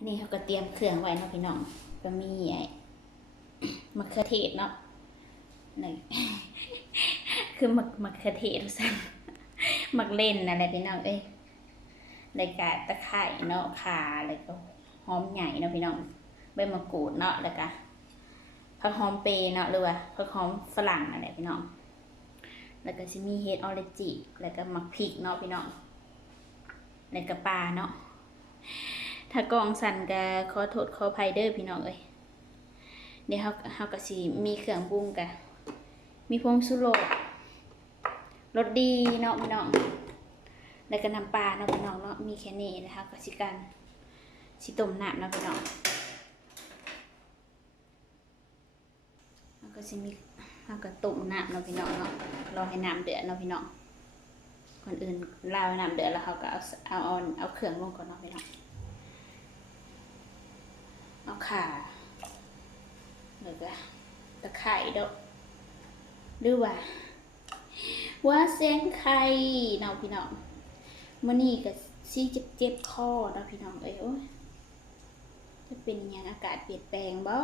อันนี้เขาก็เตรียมเครื่องไว้เนาะพี่น้อง ก็มีไอ้มะเขือเทศเนาะนี่คือมะมะเขือเทศสั่นมักเล่นอะไรพี่น้อง เอ้ยรายการตะไคร่เนาะขาแล้วก็หอมใหญ่เนาะพี่น้องใบมะกรูดเนาะแล้วก็ผักหอมเปรย์เนาะหรือว่าผักหอมฝรั่งอะไรพี่น้อง แล้วก็สิมีเฮดออเรนจิ แล้วก็มักพริกเนาะพี่น้อง แล้วก็ปลาเนาะ ถ้ากองสั่นก็ขอโทษขออภัยเด้อพี่น้องเอ้ยเดี๋ยวเฮาเฮาก็สิมีเครื่องปรุงกะมีพงสุโรสรสดีเนาะพี่น้องแล้วก็น้ำปลาเนาะพี่น้องเนาะมีแค่นี้นะคะก็สิกันสิต้มน้ำเนาะพี่น้องแล้วก็สิมีแล้วก็ต้มน้ำเนาะพี่น้องเนาะรอให้น้ำเดือดเนาะพี่น้องก่อนอื่นลาวน้ำเดือดแล้วเขาก็เอาเอาเอาเอาเครื่องลงก่อนเนาะพี่น้อง เอาข่าแล้วก็ตะไคร่ดอกหรือว่าว่าแสงไข่เนาะพี่น้องมื่อนี้ก็ซีเจ็บเจ็บคอเนาะพี่น้องเอ้ยโอ้ยจะเป็นอหยังอากาศเปลี่ยนแปลงบ่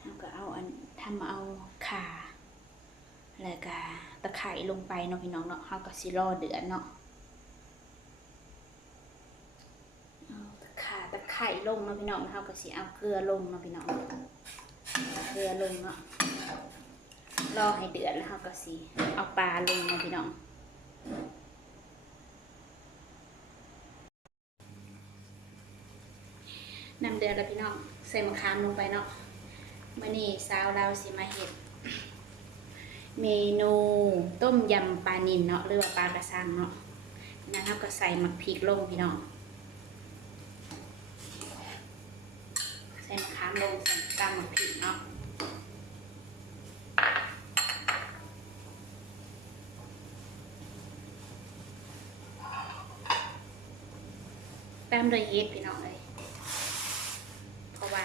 เราก็เอาอันทำเอาขาแล้วก็ตะไคร่ลงไปเนาะพี่น้องเนาะเราก็สิรอเดือนเนาะ เอาตะ ขาตะไคร่ลงเนาะพี่น้องเฮาก็สิเอาเกลือลงเนาะพี่น้องเกลือลงเนาะรอให้เดือดแล้วเฮาก็สิเอาปลาลงเนาะพี่น้องน้ำเดือดแล้วพี่น้องใส่มะขามลงไปเนาะมื้อนี้สาวเราสิมาเฮ็ดเมนูต้มยำปลานิลเนาะหรือว่าปลากระสังเนาะนั้นเฮาก็ใส่หมักพริกลงพี่น้อง ใส่มะขามลงใส่กำมะพริกเนาะตามด้วยเห็ดพี่น้องเลยเพราะว่า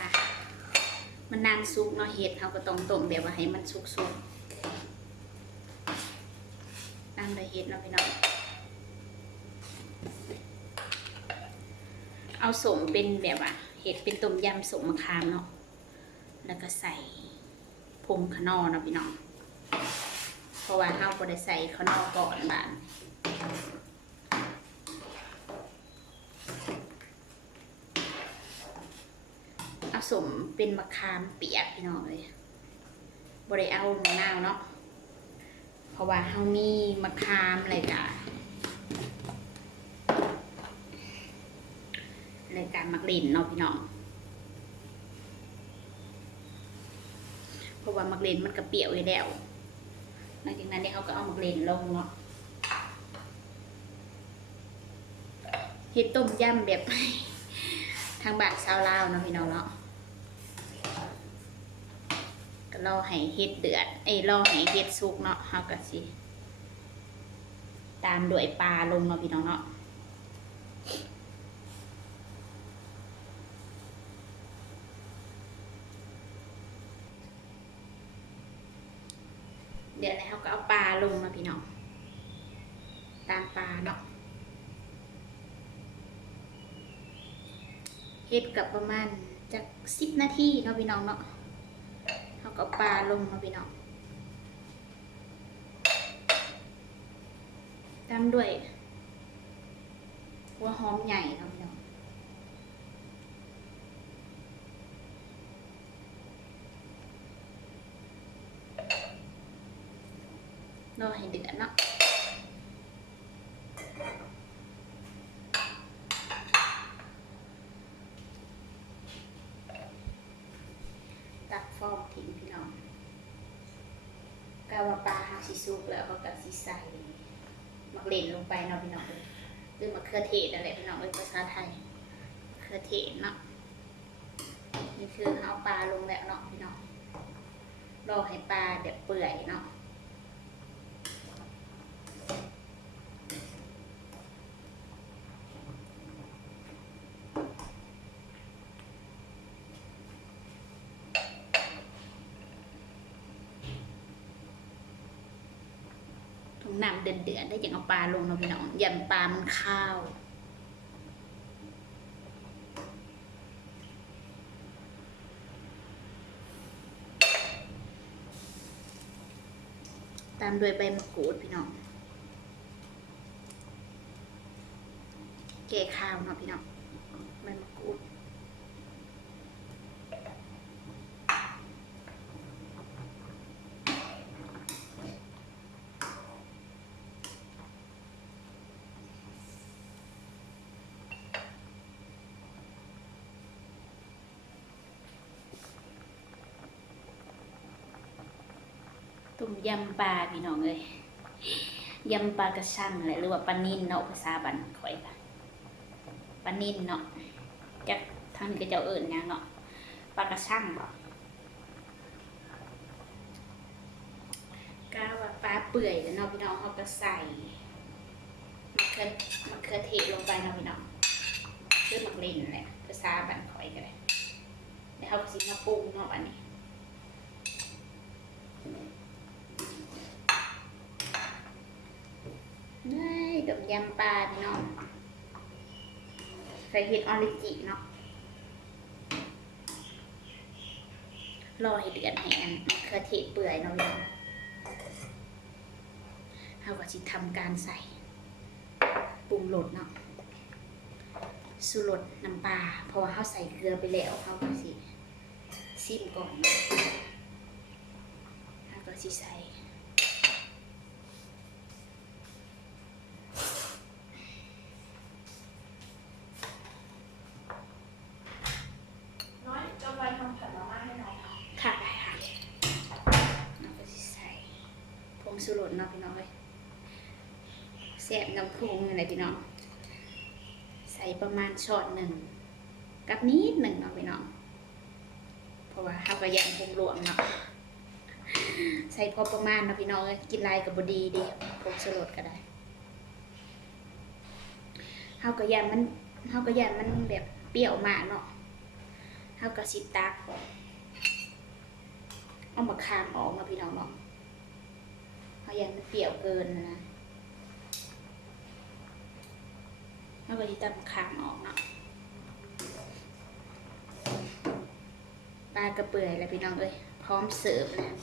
มันนานสุกเนาะเห็ดเขาก็ต้องต้มแบบว่าให้มันสุกๆตามด้วยเห็ดเนาะพี่น้องเอาสมเป็นแบบว่า ห็ดเป็นต้มยำสมมะขามเนาะ แล้วก็ใส่ผงขนอเนาะพี่น้อง เพราะว่าเฮาบ่ได้ใส่ขนอก่อนบานเอาสมเป็นมะขามเปียกพี่น้องเลยบ่ได้เอามะนาวเนาะ เพราะว่าเฮามีมะขามอะไรกะ รายการมักเล่นเนาะพี่น้องเพราะว่ามักเล่นมันกระเปียวไว้แล้วหลังจากนั้นเนี่ยเขาก็เอามักเล่นลงเนาะเฮ็ดต้มยำแบบทางบ้านชาวลาวเนาะพี่น้องเนาะก็รอให้เฮ็ดเดือดเอ้รอให้เฮ็ดสุกเนาะเฮาก็สิตามด้วยปลาลงเนาะพี่น้องเนาะ เดี๋ยวแล้ว ก็เอาปลาลงมาพี่น้องตามปลาเนาะเฮ็ดกับประมาณจากสิบนาทีเนาะพี่น้องเนาะเขาก็เอาปลาลงเนาะพี่น้องตามด้วยหัวหอมใหญ่เนาะพี่น้อง รอให้เดือดเนาะตักฟองทิ้งพี่น้องกาวาปลาหาสิสุกแล้วเขาก็สิใสมักเล่นลงไปเนาะพี่น้องเอ้ยหรือมะเขือเทศนั่นแหละพี่น้องเอ้ยภาษาไทยมะเขือเทศเนาะนี่คือเอาปลาลงแล้วเนาะพี่น้องรอให้ปลาแบบเปื่อยเนาะ เดือนได้จังเอาปลาลงนราพี่น้องยันปลามันข้าวตามด้วยใบมะกรูดพี่น้องเก่ข้าวเนาะพี่น้อง ต้มยำปลาพี่น้องเอ้ยยำปลากระชังแหละหรือว่าปลานิ่นเนาะภาษาบันข่อยค่ะปลานิ่นเนาะจากทางนี้ก็เจ้าเอิญยังเนาะปลากระชังบ่กาว่าปลาเปื่อยแล้วเนาะพี่น้องเขาก็ใส่มะเขือมะเขือเทศลงไปเนาะพี่น้องคือมักเล่นแหละภาษาบันข่อยก็ได้แล้วเขาก็สิมาปรุงเนาะอันนี้ ได้ต้ม ยำปลาพี่น้องใส่เห็ดออริจิเนาะรอให้เดือดให้อันมะเขือเทศเปื่อยเนาะพี่น้องเราก็จะทำการใส่ปรุงรสเนาะสูรสน้ำปลาเพราะว่าเขาใส่เกลือไปแล้วเขาก็สิซิมก่อนเนาะเราก็สิใส่ น้อยจะไปทำผัดมาม่าให้หน่อยค่ะ ค่ะได้ค่ะเราก็สิใส่ผง สุรสเนาะพี่น้องเลยแซ่บน้ำพุงอะไรพี่น้อง ใส่ประมาณช้อนหนึ่งกับนิดหนึ่งเนาะพี่น้อง เพราะว่าเขาวก็ยังพุงหลวงเนาะใส่พอประมาณนะพี่น้องกินลายกับบดีดีผงสุรสก็ได้เขาก็ยันมันเขาก็ยันมันแบบเปรี้ยวมากเนาะเขาก็สิตักเอามาคามออกมาพี่น้องเนาะ เอาอย่างมันเปรี้ยวเกินนะนะเอาก็จะตัดมะขามออกเนาะปลากระเปื่อยแล้วพี่น้องเอ้ยพร้อมเสิร์ฟแล้ว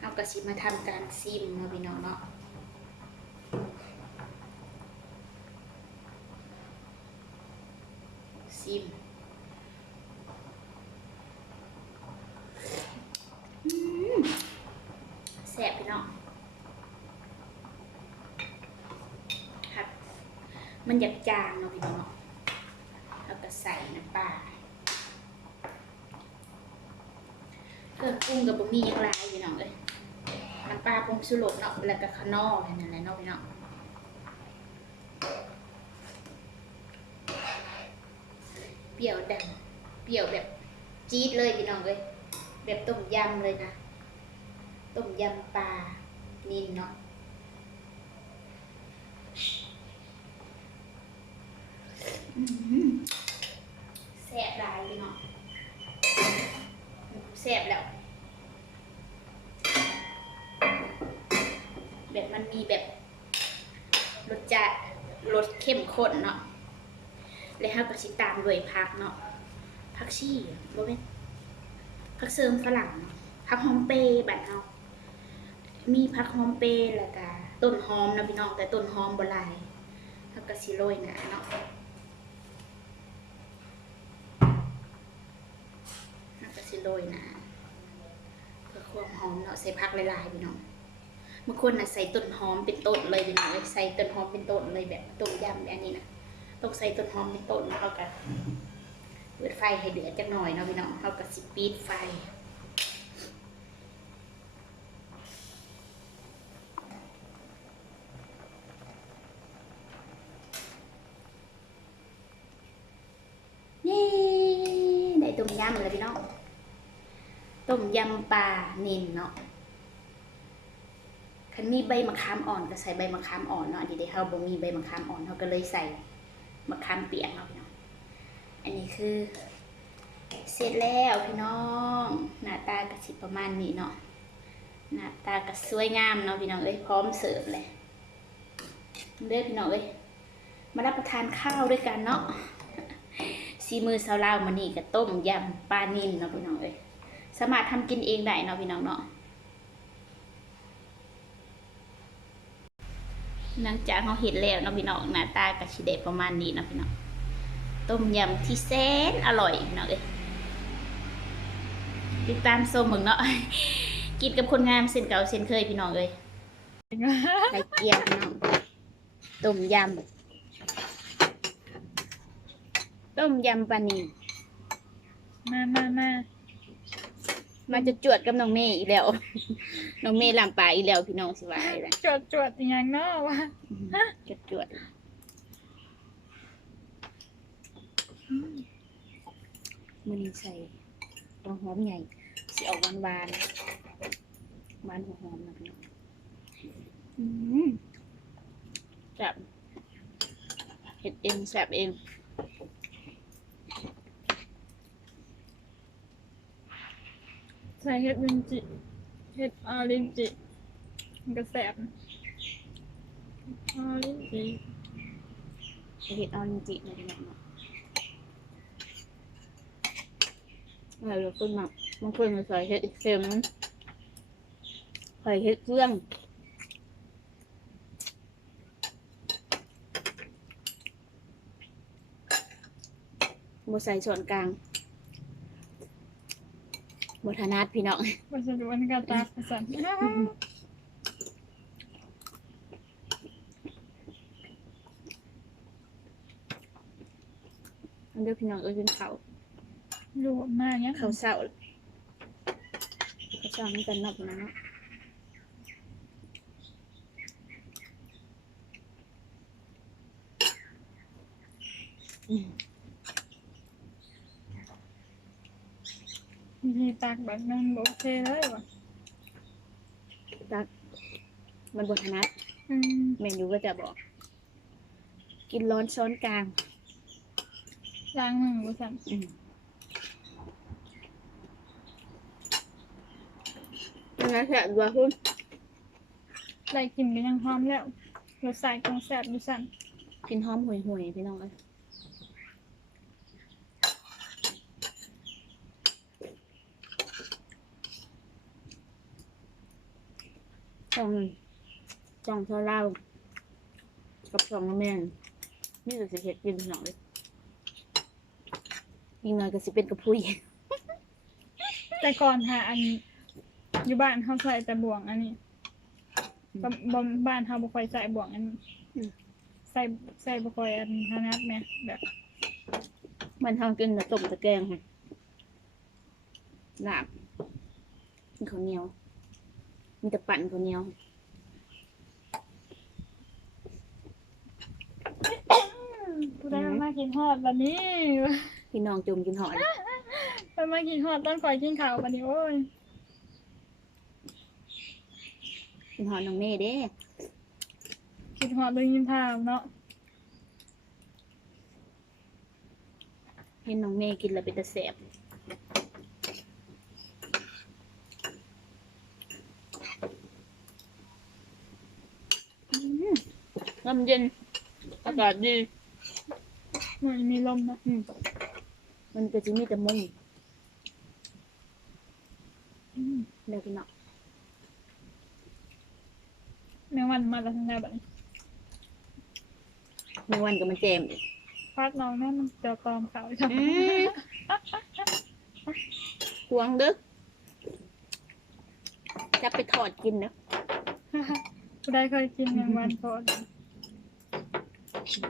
เอากระชิมาทำการซิมเนาะพี่น้องเนาะซิม แสบพี่น้องครับ มันอยากจางเนาะพี่น้องเนาก็ใส่น้ำปลาเครื่องปรุงกับบะหมี่ยังไรพี่น้องเลยน้ำปลาปรุงสุรเนาะแล้วก็ขนอแค่นั้นแหละเนาะพี่น้องเปรี้ยวดำเปรี้ยวแบบจี๊ดเลยพี่น้องเลยแบบต้มยำเลยนะต้มยำปลานินเนาะอื้อหือ แซ่บหลายพี่เนาะแซ่บแล้ว แบบมันมีแบบรสจัดรสเข้มข้นเนาะแล้วเราก็สิตามด้วยผักเนาะผักชีบ่เป็นผักเสริมฝรั่งเนาะผักหอมเปย์บัดเฮาะมีผักหอมเปย์แล้วก็ต้นหอมนะพี่น้องแต่ต้นหอมบ่ลายแล้วก็สิโรยหนาเนาะแล้วก็สิ โรยหนาเพื่อความหอมเนาะใส่ผักหลายๆพี่น้องบางคนน่ะใส่ต้นหอมเป็นต้นเลยพี่น้องใส่ต้นหอมเป็นต้นเลยแบบต้มยำแบบนี้นะต้องใส่ต้นหอมเป็นต้นแล้วเขาก็เปิดไฟให้เดือดจักหน่อยเนาะพี่น้องเขาก็สิปิดไฟนี่ได้ต้มยำเลยพี่น้อง ต้มยำปลาเนินเนาะคันมีใบมะขามอ่อนก็ใส่ใบมะขามอ่อนเนาะอันนี้ได้เฮาบ่มีใบมะขามอ่อนเฮาก็เลยใส่มะขามเปียกเนาะพี่น้องอันนี้คือเสร็จแล้วพี่น้อง หน้าตาก็สิประมาณนี้เนาะหน้าตาก็สวยงามเนาะพี่น้องเอ้ยพร้อมเสิร์ฟเลยเด้อพี่น้องเอ้ยมารับประทานข้าวด้วยกันเนาะซีมือสาวลาวมันนี่ก็ต้มยำปลานิ่นเนาะพี่น้องเอ้ย สามารถทำกินเองได้เนาะพี่น้องเนาะหลังจากเขาเห็ดแล้วเนาะพี่น้องหน้าตากระชิเดประมาณนี้เนาะพี่น้องต้มยำที่แสนอร่อยเนาะเลยติดตามชมมึงเนาะกินกับคนงามเส้นเก่าเส้นเคยพี่น้องเลยไก่เกียวพี่น้องต้มยำต้มยำปลานิลมามามา มาจะจวดกับน้องเมย์อีกแล้ว น้องเมย์ลำปลาอีกแล้วพี่น้องสิว่าอะไรจวดจวดๆอย่างเนาะวะจะจวดมันใส่หัวหอมใหญ่สิออกหวานหวานๆหวานหัวหอมนะพี่น้องอืมแซ่บเห็ดเองแซ่บเอง ใส่เห็ดลินจิเห็ดออรินจิมันก็แสบออรินจิเห็ดออรินจินะพี่น้องเนาะแล้วเราคนมาบางคนมาใส่เห็ดเค็มใส่เห็ดเครื่องบใส่ส่วนกลาง บถนัดพี่น้องมันจะดูอันกาตาสันอันเดียวพี่น้องเอ้ยเป็นเขาวรู้มากเนี้ยเขาเศร้าเขาเศร้านี่กันนับนะอืม วิธีตักแบบนั้นโอเคเลยวะตักมันบถนัดอืมเมนูก็จะบอก กินร้อนช้อนกลาง ล้างมือบุสันอืมยังไงแสบด้วยคุณได้กินก็ยังหอมแล้วรสชาติของแสบบุสันกินหอมห่วยๆพี่น้องเอ้ย ต้องต้องเท่าเล่ากับสองแม่นนี่จะสิเห็ดกินพี่น้องเลยยิงน้อยก็สิเป็นกระพุ้ยแต่ก่อนหาอันอยู่บ้านเขาใส่แต่บ่วงอันนี้อืมบ่บ่บ้านเขาบ่ค่อยใส่บ่วงอันนี้อืมใส่ใส่บ่ค่อยอันถนัดแหมแบบมันทำกินแต่ต้มตะแกรงค่ะลาบมีข้าวเหนียว มีแต่ปั่นข้าวเหนียวผู้ได้มากินฮอดวันนี้พี่น้องจุ่มกินหอยไปมากินฮอดต้นข่อยกินข้าววันนี้โอ้ยกินหอยน้องเน่เด้กินฮอดเลยยินทามเนาะเห็นน้องเน่กินแล้วเป็นตะแสบ ลมเย็น อากาศดีมันมีลมนะอืมมันก็จะมีแต่มุงอืมเดี๋ยวพี่น้องแมงวันมาแล้วทันได้แบบนี้ในวันก็มันแจมอีกฟาดน้องแม่มันเจอตอมเขาจ้ะอืมหวงเด้อจะไปถอดกินเนอะ ผู้ได้เคยกินแมงวันทอด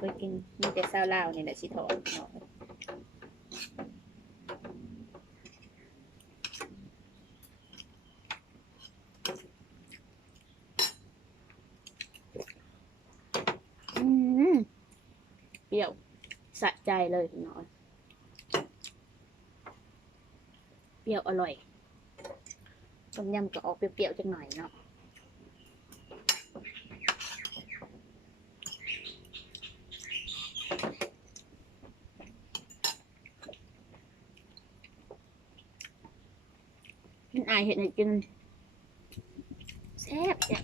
ไปกินมีแต่ซาวลาวนี่แหละสิถอดเนาะอืมเปรี้ยวสะใจเลยพี่น้อยเปรี้ยวอร่อยต้มยำก็ออกเปรี้ยวๆจังหน่อยเนาะ อายเห็นให้กินแซ่บจ้ะ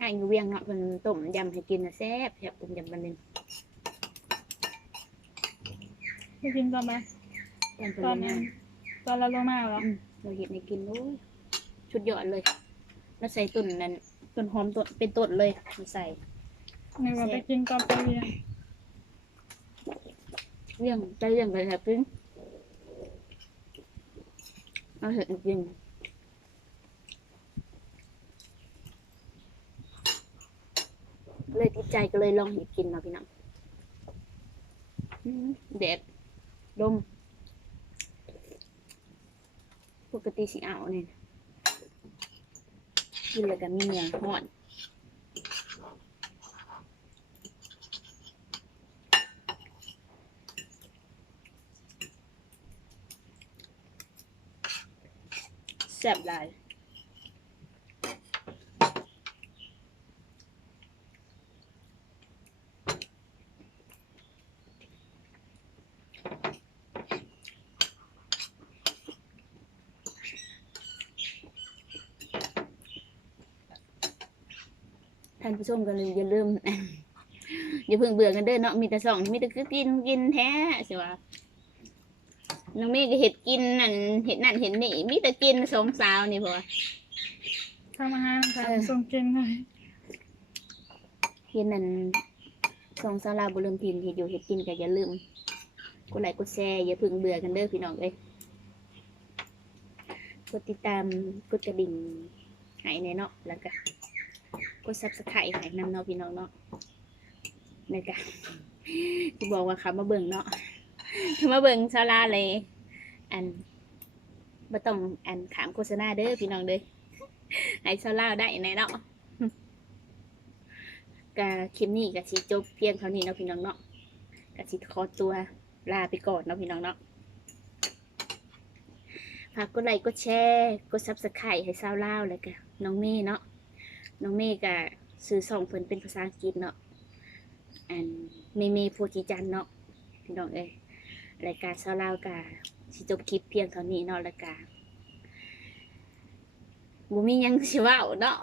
อายอยู่เวียงเนาะเพิ่นต้มยำให้กินนะแซ่บแซ่บต้มยำบันนึงไปกินตอนไหนตอนเพิ่นตอนลงนั้มานตอนเราลงมาเหรออืมเราเห็นให้กินโอ้ยชุดยอดเลยแล้วใส่ต้นนั้นต้นหอมต้นเป็นต้นเลยมาใส่นึกว่าไปกินตอนไปเรียน เรื่องใจเรื่องไปแบบนึงเอาเถอะจริงเลยติดใจก็เลยลองหยิบกินมาพี่น้องอืมแดดมปกติสิเอาเนี่ยกินแล้วก็มีเหงื่อห่อน แซ่บหลายท่านผู้ชมก็เลยอย่าลืมอย่าเพิ่งเบื่อกันเด้อเนาะมีแต่สองมีแต่คือกินกินแท้สิวะ น้องเมฆก็เห็ดกินนั่นเห็ดนั่นเห็ดนี่มีแต่กินสองสาวนี่พอทำอาหารค่ะเออส่งกินให้เห็นนั่นสองสาวลาวบ่ลืมพิมพ์เห็ดอยู่เห็ดกินก็อย่าลืมกดไลค์กดแชร์อย่าเพิ่งเบื่อกันเด้อพี่น้องเอ้ยกดติดตามกดกระดิ่งให้แน่เนาะแล้วก็กดซับสไครต์ให้นำเนาะพี่น้องเนาะนี่ก็ที่บอกว่าเขามาเบิ่งเนาะ มาเบิ่งสาวลาเลย อันบ่ต้องอันขามโฆษณาเด้อพี่น้องเด้อให้สาวลาได้แน่เนาะกะคลิปนี้ก็สิจบเพียงเท่านี้เนาะพี่น้องเนาะก็สิขอตัวลาไปก่อนเนาะพี่น้องเนาะฝากกดไลค์กดแชร์กดซับสไครต์ให้สาวลาวแล้วก็น้องเมย์เนาะน้องเมย์ก็ซื้อสองเพิ่นเป็นภาษาอังกฤษเนาะอันเมย์เมย์โพธิจันเนาะพี่น้องเอ้ย รายการสาวลาวก็สิจบคลิปเพียงเท่านี้เนาะแล้วก็บ่มีหยังสิเว้าเนาะ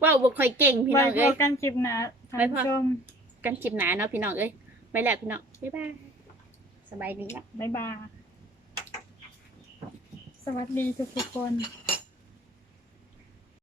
เว้าบ่ค่อยเก่งพี่ไว้น้องพเอ้อยกันคลิปหนะท่านไว้พอผู้ชมกันคลิปหนาเนาะพี่น้องเอ้ยไปแล้วพี่น้องบ๊ายบายสบายดีละ บ๊ายบาย สวัสดีทุกๆคนส